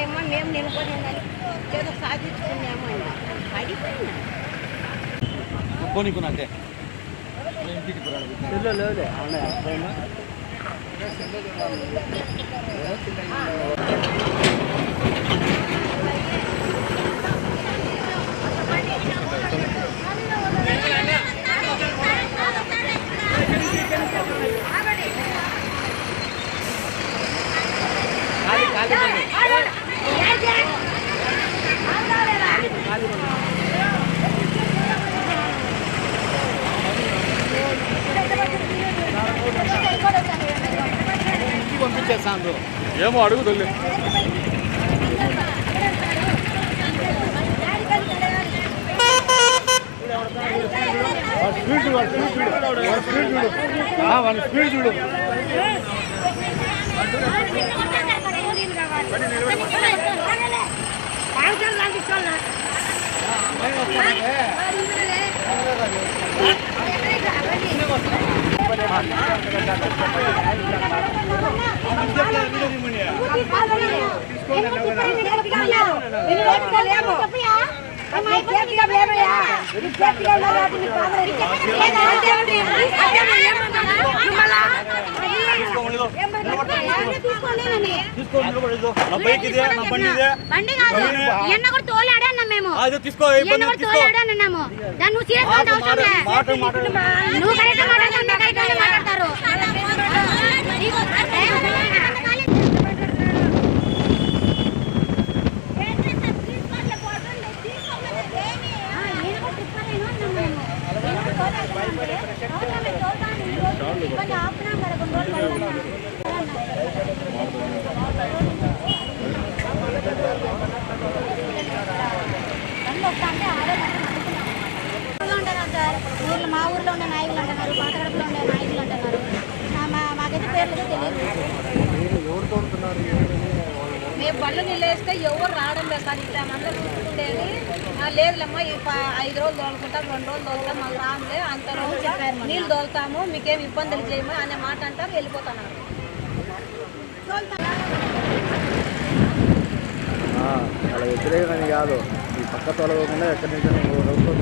ఏమో మేము నిలబడిందని ఏదో సాధించుకున్నాము అని ఇంటికి పోరాడు ఇంటికి ఏమో అడుగు తల్లి స్పీడ్ చూడు స్పీడ్ చూడు వాడి స్పీడ్ చూడు తీసుకో నిలబడి ఇదో. నా బైక్ ఇదే నా బండి ఇదే బండి కాదు ఈయన కూడా తోలాడే అన్నాం మేము ఆ, ఇదో తీసుకో ఈయన ఇబ్బంది కూడా తీసుకో తోలాడే అన్నాము దాన్ని నువ్వు కరెక్ట్ మాట్లాడతావు కరెక్ట్ మాట్లాడతారు. మా ఊర్లో ఉండే నాయకులు అంటున్నారు పాతగడపలో ఉండే నాయకులు అంటున్నారు మా- మాకైతే పేర్లు తెలియదు మేము బళ్ళు నిలేస్తే ఎవరు రావడం లేదు సార్. ఇక్కడ అందరూ చూసుకుంటేది లేదులేమ్మా ఈ ఐదు రోజులు తోలుకుంటాం రెండు రోజులు తోలుతాం మాకు రాములే అంత రోజు చెప్పారు నీళ్ళు తోలుతాము మీకేం ఇబ్బందులు చేయము అనే మాట అంటారు వెళ్ళిపోతున్నారు. అలా వ్యతిరేకమని కాదు. ఈ పక్క తొలగకుండా ఎక్కడి నుంచి రోజుతో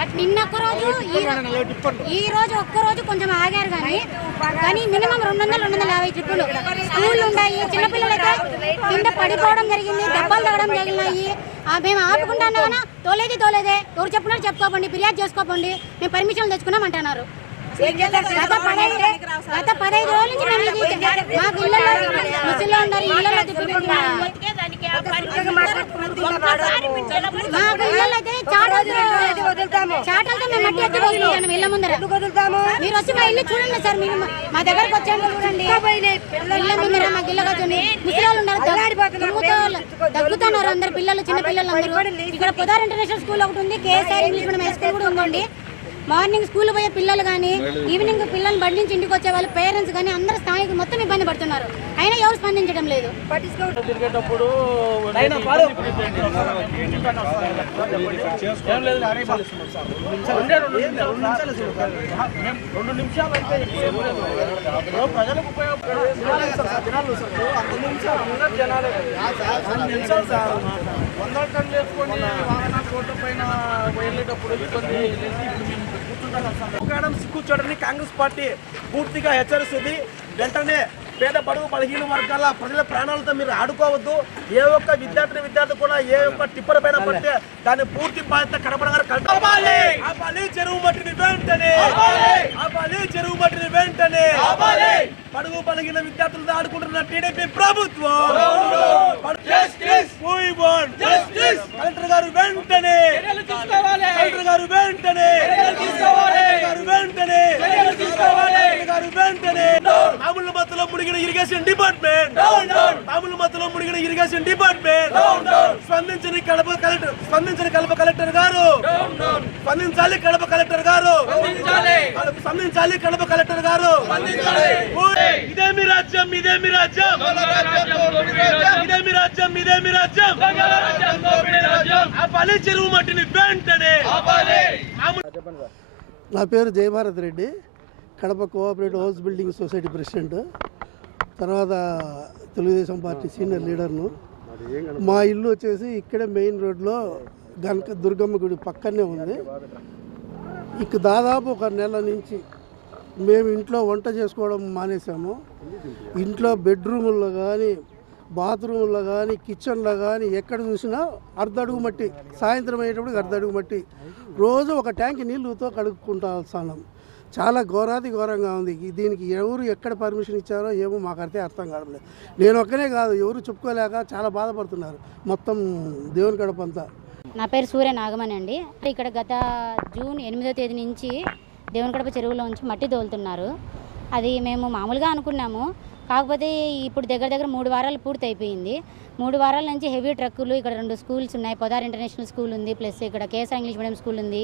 అట్ నిన్న ఒక్క రోజు ఈ రోజు ఒక్క రోజు కొంచెం ఆగారు కానీ కానీ మినిమం రెండు వందలు రెండు వందల యాభై ట్రిప్పులు. స్కూళ్ళు ఉన్నాయి చిన్నపిల్లలైతే కింద పడిపోవడం జరిగింది దెబ్బలు తగ్గడం జరిగినాయి. మేము ఆపుకుంటాను కానీ తోలేది తోలేదే. ఎవరు చెప్పినట్టు చెప్పుకోకండి ఫిర్యాదు చేసుకోకండి. మేము పర్మిషన్ తెచ్చుకున్నాం అంటున్నారు. గత పదహైదు గత పదహైదు రోజుల నుంచి మేము ఇది మాకు ఇళ్ళలో ముసలిలో ఉన్నారు ఇళ్ళలో మాకు ఇళ్ళలో అయితే చాటలతో చాటలతో మేము మట్టి ఎత్తి పోసుకుంటాం ఇళ్ళ ముందర. మీరు వచ్చి మా ఇల్లు చూడండి సార్. మీరు మా- దగ్గరకు వచ్చాను చూడండి. ఇళ్ళ ముందర మాకు ఇళ్ళ కూర్చొని ముసలి ఉన్నారు తుమ్ముతో దగ్గుతున్నారు అందరు పిల్లలు చిన్న పిల్లలు అందరూ ఇక్కడ పుదార్ ఇంటర్నేషనల్ స్కూల్ ఒకటి ఉంది. KSR English medium high school కూడా ఉందండి. మార్నింగ్ స్కూల్ పోయే పిల్లలు కానీ ఈవినింగ్ పిల్లల్ని బడి నుంచి ఇంటికి వచ్చే వాళ్ళు పేరెంట్స్ కానీ అందరు స్థానికులు మొత్తం ఇబ్బంది పడుతున్నారు. అయినా ఎవరు స్పందించడం లేదు. మేము ప్రజలకు వందల టన్నులు వేసుకొని వాహనాలు రోడ్ల పైన వెళ్ళేటప్పుడు ఇబ్బంది. ఒక్కడం కూర్చోడని కాంగ్రెస్ పార్టీ పూర్తిగా హెచ్చరిస్తుంది. వెంటనే పేద బడుగు బలహీన వర్గాల ప్రజల ప్రాణాలతో మీరు ఆడుకోవద్దు. ఏ ఒక్క విద్యార్థి విద్యార్థి కూడా ఏ ఒక్క టిప్పర్ పైన పడితే దాని పూర్తి బాధ్యత కడపడ గారు కలపాలి ఆపాలి చెరువు మట్టిని వెంటనే! ఆపాలి! చెరువు మట్టిని వెంటనే! బడుగు బలహీన విద్యార్థులతో ఆడుకుంటున్న టీడీపీ ప్రభుత్వం. కలెక్టర్ గారు వెంటనే! కలెక్టర్ గారు వెంటనే కలెక్టర్ గారు వెంటనే కలెక్టర్ గారు వెంటనే మామూలు మత్తులో మునిగిన ఇరిగేషన్ డిపార్ట్మెంట్ మామూలు మత్తులో మునిగిన ఇరిగేషన్ డిపార్ట్మెంట్ స్పందించని కడప కలెక్టర్ స్పందించని కడప కలెక్టర్ గారు. స్పందించాలి కడప కలెక్టర్ గారు. స్పందించాలి. కడప కలెక్టర్ గారు. ఓయ్, ఇదే మీ రాజ్యం ఇదే మీ రాజ్యం. ఇదే మీ రాజ్యం ఇదే మీ రాజ్యం. ఆపాలి చెరువు మట్టిని వెంటనే నా పేరు Jayabharat Reddy. Kadapa cooperative house building society president తర్వాత తెలుగుదేశం పార్టీ సీనియర్ లీడర్ను మా ఇల్లు వచ్చేసి ఇక్కడే మెయిన్ రోడ్లో గనక దుర్గమ్మ గుడి పక్కనే ఉంది. ఇక దాదాపు ఒక నెల నుంచి మేము ఇంట్లో వంట చేసుకోవడం మానేసాము ఇంట్లో బెడ్రూముల్లో కానీ బాత్రూంలో కానీ కిచెన్లో కానీ ఎక్కడ చూసినా అర్ధడుగు మట్టి సాయంత్రం అయ్యేటప్పుడు అర్ధడుగు మట్టి. రోజు ఒక ట్యాంక్ నీళ్ళుతో కడుక్కుంటా వస్తున్నాం చాలా ఘోరాది ఘోరంగా ఉంది. దీనికి ఎవరు ఎక్కడ పర్మిషన్ ఇచ్చారో ఏమో మాకైతే అర్థం కావట్లేదు. నేను ఒక్కనే కాదు ఎవరు చెప్పుకోలేక చాలా బాధపడుతున్నారు. మొత్తం దేవుని గడపంతా నా పేరు సూర్య నాగమణి అండి. ఇక్కడ గత జూన్ ఎనిమిదో తేదీ నుంచి దేవునికడప చెరువులో ఉంచి మట్టి తోలుతున్నారు. అది మేము మామూలుగా అనుకున్నాము. కాకపోతే ఇప్పుడు దగ్గర దగ్గర మూడు వారాలు పూర్తి అయిపోయింది మూడు వారాల నుంచి హెవీ ట్రక్కులు ఇక్కడ రెండు స్కూల్స్ ఉన్నాయి. పొదార్ ఇంటర్నేషనల్ స్కూల్ ఉంది ప్లస్ ఇక్కడ కేఎస్ఆర్ ఇంగ్లీష్ మీడియం స్కూల్ ఉంది.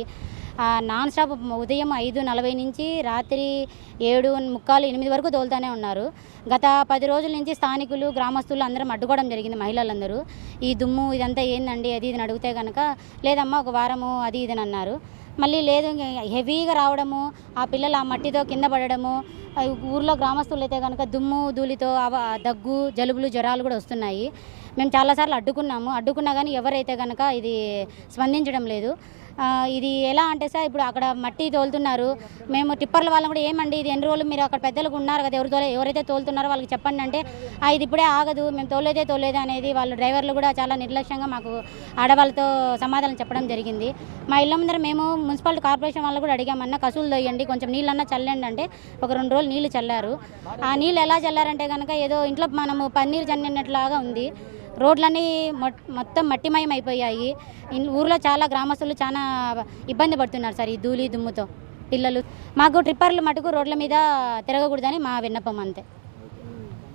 నాన్ స్టాప్ ఉదయం ఐదు నలభై నుంచి రాత్రి ఏడు ముక్కాలు ఎనిమిది వరకు తోలుతానే ఉన్నారు. గత పది రోజుల నుంచి స్థానికులు గ్రామస్తులు అందరం అడ్డుకోవడం జరిగింది మహిళలందరూ. ఈ దుమ్ము ఇదంతా ఏందండి అది ఇది అని అడిగితే కనుక లేదమ్మా ఒక వారము అది ఇది అని అన్నారు. మళ్ళీ లేదు హెవీగా రావడము ఆ పిల్లలు ఆ మట్టితో కింద పడడము ఊర్లో గ్రామస్తులు అయితే కనుక దుమ్ము ధూళితో అవ- దగ్గు జలుబులు జ్వరాలు కూడా వస్తున్నాయి. మేము చాలాసార్లు అడ్డుకున్నాము. అడ్డుకున్నా కానీ ఎవరైతే కనుక ఇది స్పందించడం లేదు. ఇది ఎలా అంటే సార్ ఇప్పుడు అక్కడ మట్టి తోలుతున్నారు. మేము టిప్పర్ల వాళ్ళని కూడా ఏమండి ఇది ఎన్ని రోజులు మీరు అక్కడ పెద్దలకు ఉన్నారు కదా ఎవరు తోలే ఎవరైతే తోలుతున్నారో వాళ్ళకి చెప్పండి అంటే ఇది ఇప్పుడే ఆగదు మేము తోలేదే తోలేదే అనేది వాళ్ళు డ్రైవర్లు కూడా చాలా నిర్లక్ష్యంగా మాకు ఆడవాళ్ళతో సమాధానం చెప్పడం జరిగింది. మా ఇళ్ళ ముందర మేము మున్సిపాలిటీ కార్పొరేషన్ వాళ్ళు కూడా అడిగామన్నా కసులు తోయండి కొంచెం నీళ్ళన్నా చల్లండి అంటే ఒక రెండు రోజులు నీళ్ళు చల్లారు. ఆ నీళ్ళు ఎలా చల్లారంటే కనుక ఏదో ఇంట్లో మనము పన్నీరు చల్లినట్లాగా ఉంది. రోడ్లన్నీ మొట్- మొత్తం మట్టిమయం అయిపోయాయి ఊర్లో చాలా గ్రామస్తులు చాలా ఇబ్బంది పడుతున్నారు సార్ ఈ ధూళి దుమ్ముతో. పిల్లలు మాకు ట్రిప్పర్లు మటుకు రోడ్ల మీద తిరగకూడదని మా విన్నపం అంతే.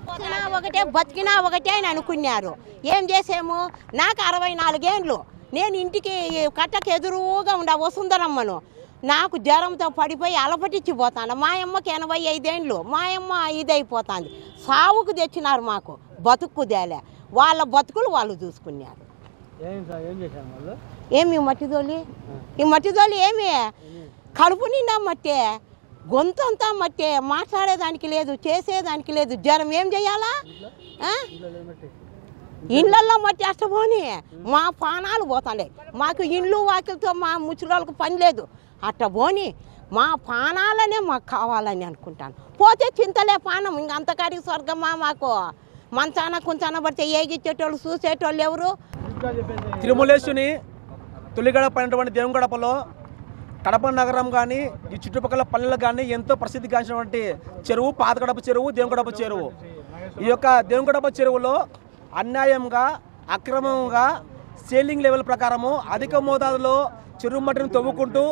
బతికినా ఒకటే బతికినా ఒకటే అని అనుకున్నారు. ఏం చేసాము? నాకు అరవై నాలుగేండ్లు. నేను ఇంటికి కట్టకు ఎదురుగా ఉండ వసుందరమ్మను నాకు జ్వరంతో పడిపోయి అలపటిచ్చిపోతాను. మా అమ్మకి ఎనభై ఐదేండ్లు. మా అమ్మ ఇదైపోతుంది. సావుకు తెచ్చినారు మాకు. బతుకు దేలే వాళ్ళ బతుకులు వాళ్ళు చూసుకున్నారు. ఏమి మట్టిదోలి ఈ మట్టిదోలి ఏమి? కడుపు నిండా మట్టే. గొంతు అంతా మట్టే. మాట్లాడేదానికి లేదు చేసేదానికి లేదు. జ్వరం ఏం చేయాలా? ఇళ్ళల్లో మట్టి అష్టపోని మా పానాలు పోతాండే. మాకు ఇండ్లు వాకిలతో మా ముచ్చురాలకు పని లేదు. అట్ట పోని మా పానాలనే మాకు కావాలని అనుకుంటాను. పోతే చింతలే పానం. ఇంక అంతకాడికి స్వర్గమా మాకు? మంచాన కొంచాన పడితే ఏగిచ్చేటోళ్ళు చూసేటోళ్ళు ఎవరు? తిరుమలేశుని తొలిగడ పడినటువంటి దేవుగడపలో కడప నగరం కానీ ఈ చుట్టుపక్కల పల్లెలు కానీ ఎంతో ప్రసిద్ధిగాంచినటువంటి చెరువు పాతగడప చెరువు దేవుగడప చెరువు. ఈ యొక్క దేవుగడప చెరువులో అన్యాయంగా అక్రమంగా సేలింగ్ లెవెల్ ప్రకారము అధిక మోతాదులో చెరువు మట్టిని తవ్వుకుంటూ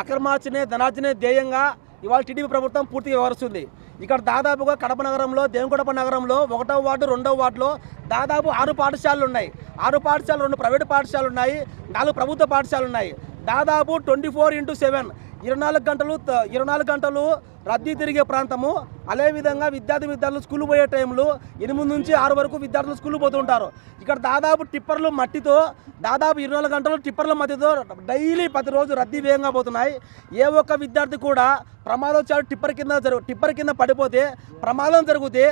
అక్రమార్చనే ధనార్జనే ధ్యేయంగా ఇవాళ టీడీపీ ప్రభుత్వం పూర్తిగా వ్యవహరిస్తుంది. ఇక్కడ దాదాపుగా కడప నగరంలో దేవుకడప నగరంలో ఒకటో వార్డు రెండో వార్డులో దాదాపు ఆరు పాఠశాలలు ఉన్నాయి. ఆరు పాఠశాలలు రెండు ప్రైవేటు పాఠశాలలు ఉన్నాయి. నాలుగు ప్రభుత్వ పాఠశాలలు ఉన్నాయి. దాదాపు ట్వంటీ ఫోర్ ఇంటూ సెవెన్ ఇరవై నాలుగు గంటలు ఇరవై నాలుగు గంటలు రద్దీ తిరిగే ప్రాంతము. అదేవిధంగా విద్యార్థి విద్యార్థులు స్కూల్ పోయే టైంలో ఎనిమిది నుంచి ఆరు వరకు విద్యార్థులు స్కూల్ పోతుంటారు. ఇక్కడ దాదాపు టిప్పర్లు మట్టితో దాదాపు ఇరవై నాలుగు గంటలు టిప్పర్ల మధ్యతో డైలీ ప్రతిరోజు రద్దీ వేగంగా పోతున్నాయి. ఏ ఒక్క విద్యార్థి కూడా ప్రమాదోచారు టిప్పర్ కింద జరుగు టిప్పర్ కింద పడిపోతే ప్రమాదం జరిగితే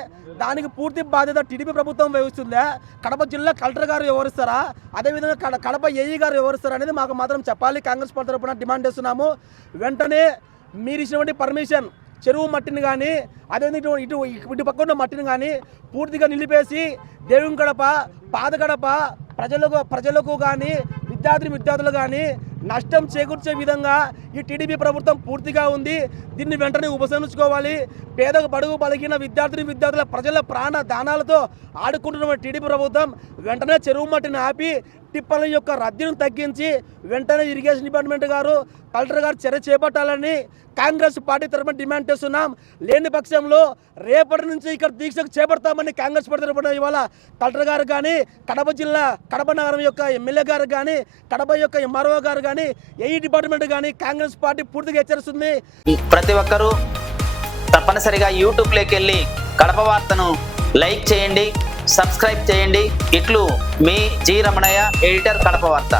దానికి పూర్తి బాధ్యత టీడీపీ ప్రభుత్వం వహిస్తుందా. కడప జిల్లా కలెక్టర్ గారు వివరిస్తారా అదేవిధంగా కడ కడప ఏఈ గారు వివరిస్తారా అనేది మాకు మాత్రం చెప్పాలి. కాంగ్రెస్ పార్టీ తరఫున డిమాండ్ చేస్తున్నాము. వెంటనే మీరు ఇచ్చినటువంటి పర్మిషన్ చెరువు మట్టిని కానీ అదేవిధంగా ఇటు ఇటు పక్కన పక్క ఉన్న మట్టిని కానీ పూర్తిగా నిలిపేసి దేవుని గడప పాదగడప ప్రజలకు ప్రజలకు కానీ విద్యార్థి విద్యార్థులు కానీ నష్టం చేకూర్చే విధంగా ఈ టీడీపీ ప్రభుత్వం పూర్తిగా ఉంది. దీన్ని వెంటనే ఉపసంహరించుకోవాలి. పేద బడుగు బలిగిన విద్యార్థిని విద్యార్థుల ప్రజల ప్రాణ దానాలతో ఆడుకుంటున్న టీడీపీ ప్రభుత్వం వెంటనే చెరువు మట్టిని ఆపి టిప్పల యొక్క రద్దీని తగ్గించి వెంటనే ఇరిగేషన్ డిపార్ట్మెంట్ గారు కలెక్టర్ గారు చర్య చేపట్టాలని కాంగ్రెస్ పార్టీ తరఫున డిమాండ్ చేస్తున్నాం. లేని పక్షంలో రేపటి నుంచి ఇక్కడ దీక్షకు చేపడతామని కాంగ్రెస్ పార్టీ తరఫున ఇవాళ కలెక్టర్ గారు కానీ కడప జిల్లా కడప నగరం యొక్క ఎమ్మెల్యే గారు కానీ కడప యొక్క ఎంఆర్ఓ గారు కానీ ఏఈ డిపార్ట్మెంట్ కానీ కాంగ్రెస్ పార్టీ పూర్తిగా హెచ్చరిస్తుంది. ప్రతి ఒక్కరూ తప్పనిసరిగా యూట్యూబ్లోకి వెళ్ళి కడప వార్తను లైక్ చేయండి సబ్స్క్రైబ్ చేయండి. ఇట్లు మీ జి రమణయ్య ఎడిటర్ కడప వార్త.